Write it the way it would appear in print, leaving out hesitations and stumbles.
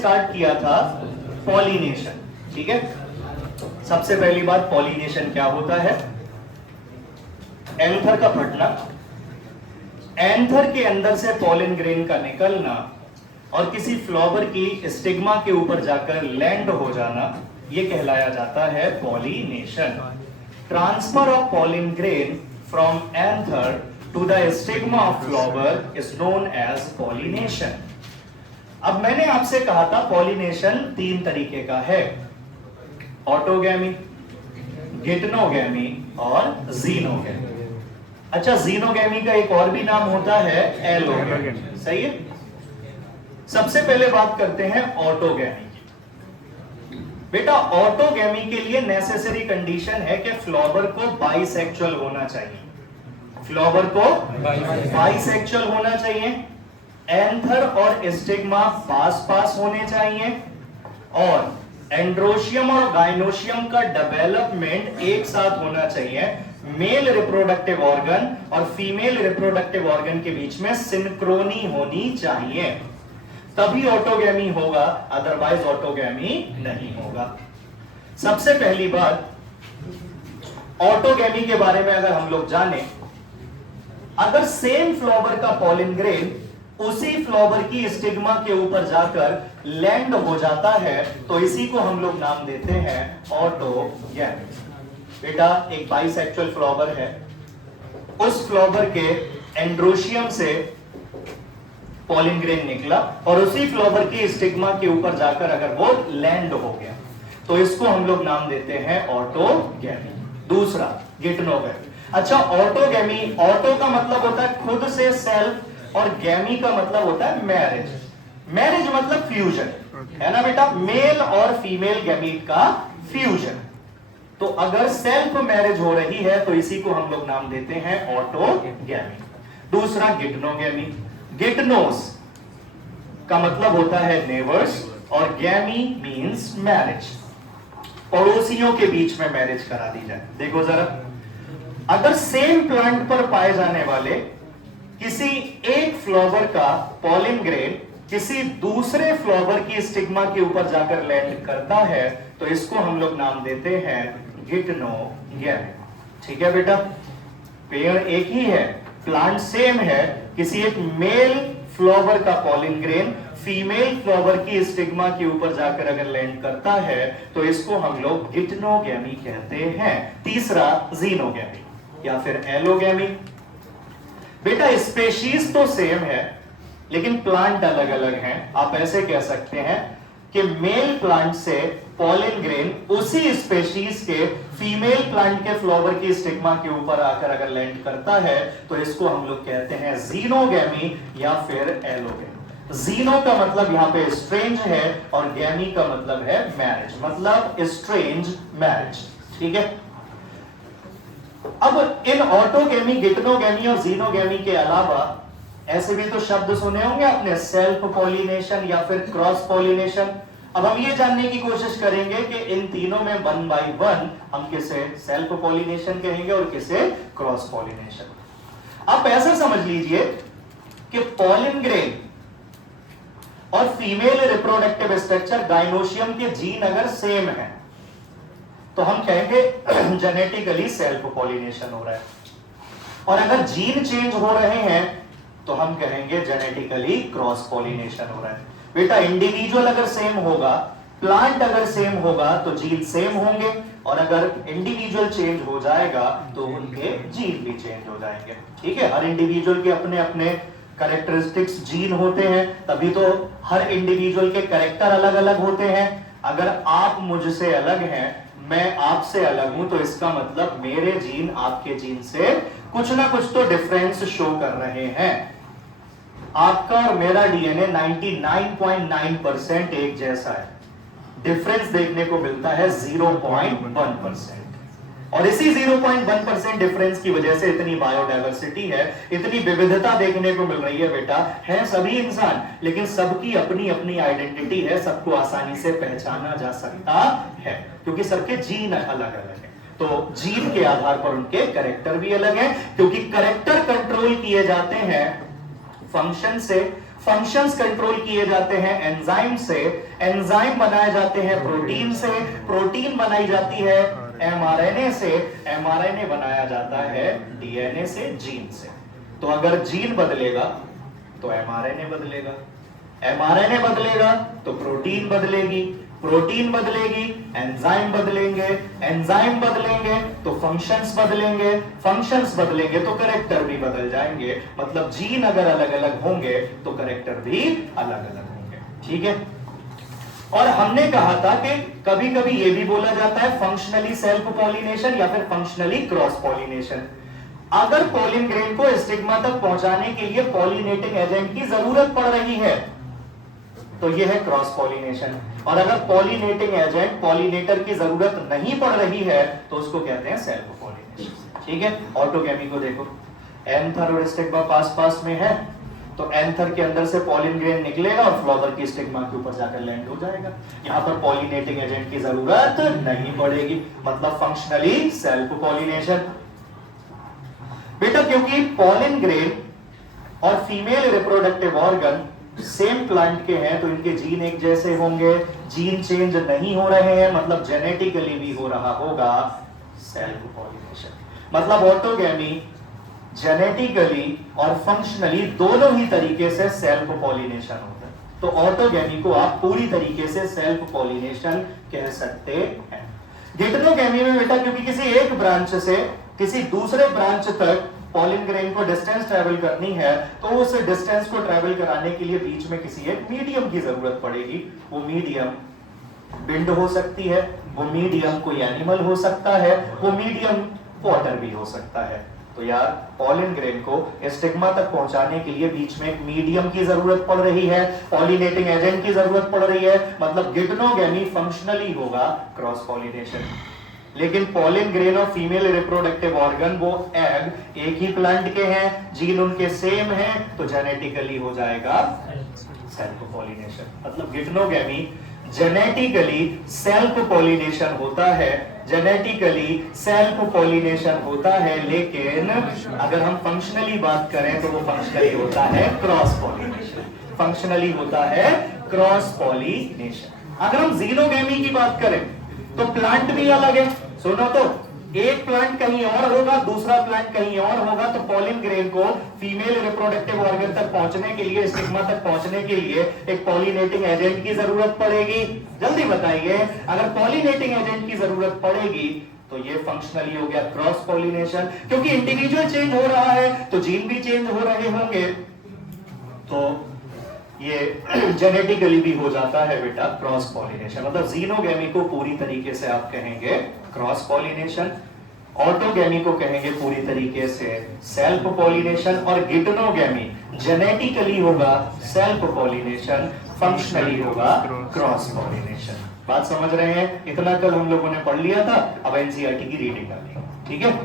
Start किया था? Pollination. ठीक है, सबसे पहली बात, पॉलिनेशन क्या होता है? एंथर का फटना, एंथर के अंदर से पॉलन ग्रेन का निकलना और किसी फ्लावर की स्टिग्मा के ऊपर जाकर लैंड हो जाना, यह कहलाया जाता है pollination. Transfer of pollen grain from anther to the stigma of flower is known as pollination. अब मैंने आपसे कहा था पॉलिनेशन 3 तरीके का है, ऑटोगैमी, गिटनोगैमी और जीनोगैमी। अच्छा, जीनोगैमी का एक और भी नाम होता है एलोगैमी। सही है। सबसे पहले बात करते हैं ऑटोगैमी की। बेटा, ऑटोगैमी के लिए नेसेसरी कंडीशन है कि फ्लावर को बाइसेक्सुअल होना चाहिए, फ्लावर को बाइसेक्सुअल होना चाहिए, एंथर और स्टिग्मा पास पास होने चाहिए और एंड्रोशियम और गाइनोशियम का डेवलपमेंट एक साथ होना चाहिए। मेल रिप्रोडक्टिव ऑर्गन और फीमेल रिप्रोडक्टिव ऑर्गन के बीच में सिंक्रोनी होनी चाहिए, तभी ऑटोगैमी होगा, अदरवाइज ऑटोगैमी नहीं होगा। सबसे पहली बात, ऑटोगैमी के बारे में अगर हम लोग जाने, अगर सेम फ्लावर का पॉलन ग्रेन उसी फ्लावर की स्टिग्मा के ऊपर जाकर लैंड हो जाता है तो इसी को हम लोग नाम देते हैं ऑटोगैमी। बेटा, एक बाइसेक्सुअल फ्लावर है, उस फ्लावर के एंड्रोशियम से पॉलन ग्रेन निकला और उसी फ्लावर की स्टिग्मा के ऊपर जाकर अगर वो लैंड हो गया तो इसको हम लोग नाम देते हैं ऑटोगैमी। दूसरा, गिटनोगैमी। अच्छा, ऑटोगैमी, ऑटो का मतलब होता है खुद से, सेल्फ, और गैमी का मतलब होता है मैरिज। मैरिज मतलब फ्यूजन, है ना बेटा, मेल और फीमेल गैमीट का फ्यूजन। तो अगर सेल्फ मैरिज हो रही है तो इसी को हम लोग नाम देते हैं ऑटोगैमी। दूसरा, गिटनोगैमी। गिटनोस का मतलब होता है नेबर्स और गैमी मींस मैरिज, पड़ोसियों के बीच में मैरिज करा दी जाए। देखो जरा, अगर सेम प्लांट पर पाए जाने वाले किसी एक फ्लावर का पॉलन ग्रेन किसी दूसरे फ्लावर की स्टिग्मा के ऊपर जाकर लैंड करता है तो इसको हम लोग नाम देते हैं गिटनोगैमी। ठीक है बेटा, पेड़ एक ही है, प्लांट सेम है, किसी एक मेल फ्लावर का पॉलन ग्रेन फीमेल फ्लावर की स्टिग्मा के ऊपर जाकर अगर लैंड करता है तो इसको हम लोग गिटनोगैमी कहते हैं। तीसरा, जीनोगैमी या फिर एलोगैमी। बेटा, स्पेशीज तो सेम है लेकिन प्लांट अलग अलग हैं। आप ऐसे कह सकते हैं कि मेल प्लांट से पॉलन ग्रेन उसी स्पेशीज के फीमेल प्लांट के फ्लावर की स्टिग्मा के ऊपर आकर अगर लैंड करता है तो इसको हम लोग कहते हैं जीनोगैमी या फिर एलोगैमी। जीनो का मतलब यहां पे स्ट्रेंज है और गैमी का मतलब है मैरिज, मतलब स्ट्रेंज मैरिज। ठीक है। अब इन ऑटोगैमी, गिटनोगैमी और जीनोगैमी के अलावा ऐसे भी तो शब्द सुने होंगे आपने, सेल्फ पॉलिनेशन या फिर क्रॉस पॉलिनेशन। अब हम ये जानने की कोशिश करेंगे कि इन तीनों में 1 by 1 हम किसे सेल्फ पॉलिनेशन कहेंगे और किसे क्रॉस पॉलिनेशन। आप ऐसा समझ लीजिए कि पॉलन ग्रेन और फीमेल रिप्रोडक्टिव स्ट्रक्चर गाइनोशियम के जीन अगर सेम है तो हम कहेंगे जेनेटिकली सेल्फ पॉलिनेशन हो रहा है, और अगर जीन चेंज हो रहे हैं तो हम कहेंगे जेनेटिकली क्रॉस पॉलिनेशन हो रहा है। बेटा, इंडिविजुअल अगर सेम होगा, प्लांट अगर सेम होगा तो जीन सेम होंगे, और अगर इंडिविजुअल चेंज हो जाएगा तो उनके जीन भी चेंज हो जाएंगे। ठीक है, हर इंडिविजुअल के अपने अपने कैरेक्टरिस्टिक्स जीन होते हैं, तभी तो हर इंडिविजुअल के कैरेक्टर अलग अलग होते हैं। अगर आप मुझसे अलग हैं, मैं आपसे अलग हूं, तो इसका मतलब मेरे जीन आपके जीन से कुछ ना कुछ तो डिफरेंस शो कर रहे हैं। आपका और मेरा डीएनए 99.9% एक जैसा है, डिफरेंस देखने को मिलता है 0.1%, और इसी 0.1% डिफरेंस की वजह से इतनी बायोडायवर्सिटी है, इतनी विविधता देखने को मिल रही है। बेटा, है सभी इंसान, लेकिन सबकी अपनी अपनी आइडेंटिटी है, सबको आसानी से पहचाना जा सकता है क्योंकि सबके जीन अलग अलग है। तो जीन के आधार पर उनके कैरेक्टर भी अलग हैं, क्योंकि कैरेक्टर कंट्रोल किए जाते हैं फंक्शन से, फंक्शंस कंट्रोल किए जाते हैं एंजाइम से, एंजाइम बनाए जाते हैं प्रोटीन से, प्रोटीन बनाई जाती है एमआरएनए से, एमआरएनए बनाया जाता है डीएनए से, जीन से। तो अगर जीन बदलेगा तो एमआरएनए बदलेगा, एमआरएनए बदलेगा तो प्रोटीन बदलेगी, प्रोटीन बदलेगी, एंजाइम बदलेंगे, एंजाइम बदलेंगे तो फंक्शंस बदलेंगे, फंक्शंस बदलेंगे तो कैरेक्टर भी बदल जाएंगे। मतलब जीन अगर अलग अलग होंगे तो कैरेक्टर भी अलग अलग होंगे। ठीक है। और हमने कहा था कि कभी कभी यह भी बोला जाता है फंक्शनली सेल्फ पॉलिनेशन या फिर फंक्शनली क्रॉस पॉलिनेशन। अगर पॉलिन ग्रेन को स्टिग्मा तक पहुंचाने के लिए पॉलिनेटिंग एजेंट की जरूरत पड़ रही है तो यह है क्रॉस पॉलिनेशन, और अगर पॉलिनेटिंग एजेंट पॉलिनेटर की जरूरत नहीं पड़ रही है तो उसको कहते हैं सेल्फ पॉलिनेशन। ठीक है। ऑटोगैमी को देखो, एंथर और स्टिग्मा पास पास में है तो एंथर के अंदर से पॉलिन ग्रेन निकलेगा और फ्लावर की स्टिग्मा के ऊपर जाकर लैंड हो जाएगा। यहां पर पॉलिनेटिंग एजेंट की जरूरत नहीं पड़ेगी, मतलब फंक्शनली सेल्फ पॉलिनेशन। बेटा क्योंकि पॉलिन ग्रेन और female reproductive organ same plant के हैं तो इनके जीन एक जैसे होंगे, जीन चेंज नहीं हो रहे हैं, मतलब जेनेटिकली भी हो रहा होगा सेल्फ पॉलिनेशन। मतलब ऑटोगैमी जेनेटिकली और फंक्शनली दोनों ही तरीके से सेल्फ पॉलिनेशन होता है। तो ऑटोगैमी को आप पूरी तरीके से सेल्फ पॉलिनेशन कह सकते हैं। डिटेरोगैमी में बेटा क्योंकि किसी एक ब्रांच से किसी दूसरे ब्रांच तक पॉलिन ग्रेन को डिस्टेंस ट्रेवल करनी है तो उस डिस्टेंस को ट्रेवल कराने के लिए बीच में किसी एक मीडियम की जरूरत पड़ेगी। वो मीडियम विंड हो सकती है, वो मीडियम कोई एनिमल हो सकता है, वो मीडियम वाटर भी हो सकता है। तो यार पॉलिन ग्रेन को स्टिग्मा तक पहुंचाने के लिए बीच में एक मीडियम की जरूरत पड़ रही है, पॉलिनेटिंग एजेंट की जरूरत पड़ रही है, मतलब गिटनोगैमी फंक्शनली होगा क्रॉस पॉलिनेशन। लेकिन पॉलिन ग्रेन और फीमेल रिप्रोडक्टिव ऑर्गन वो एग एक ही प्लांट के हैं, जीन उनके सेम हैं, तो जेनेटिकली हो जाएगा सेल्फ पॉलिनेशन। मतलब गिटनोगैमी जेनेटिकली सेल्फ पॉलिनेशन होता है, जेनेटिकली सेल्फ पॉलिनेशन होता है, लेकिन अगर हम फंक्शनली बात करें तो वो फंक्शनली होता है क्रॉस पॉलिनेशन, फंक्शनली होता है क्रॉस पॉलिनेशन। अगर हम जीनोगैमी की बात करें तो प्लांट भी अलग है। सुनो तो, एक प्लांट कहीं और होगा, दूसरा प्लांट कहीं और होगा, तो पॉलिन ग्रेन को फीमेल रिप्रोडक्टिव ऑर्गन तक पहुंचने के लिए, स्टिग्मा तक पहुंचने के लिए एक पॉलिनेटिंग एजेंट की जरूरत पड़ेगी। जल्दी बताइए, अगर पॉलिनेटिंग एजेंट की जरूरत पड़ेगी तो ये फंक्शनली हो गया क्रॉस पॉलिनेशन। क्योंकि इंडिविजुअल चेंज हो रहा है तो जीन भी चेंज हो रहे होंगे, तो ये जेनेटिकली भी हो जाता है बेटा क्रॉस पॉलिनेशन। मतलब जीनोगैमी को पूरी तरीके से आप कहेंगे क्रॉस पॉलिनेशन, ऑटोगैमी को कहेंगे पूरी तरीके से सेल्फ पॉलिनेशन, और गिटनोगैमी जेनेटिकली होगा सेल्फ पॉलिनेशन, फंक्शनली होगा क्रॉस पॉलिनेशन। बात समझ रहे हैं? इतना कल हम लोगों ने पढ़ लिया था, अब एनसीईआरटी की रीडिंग करनी है। ठीक है।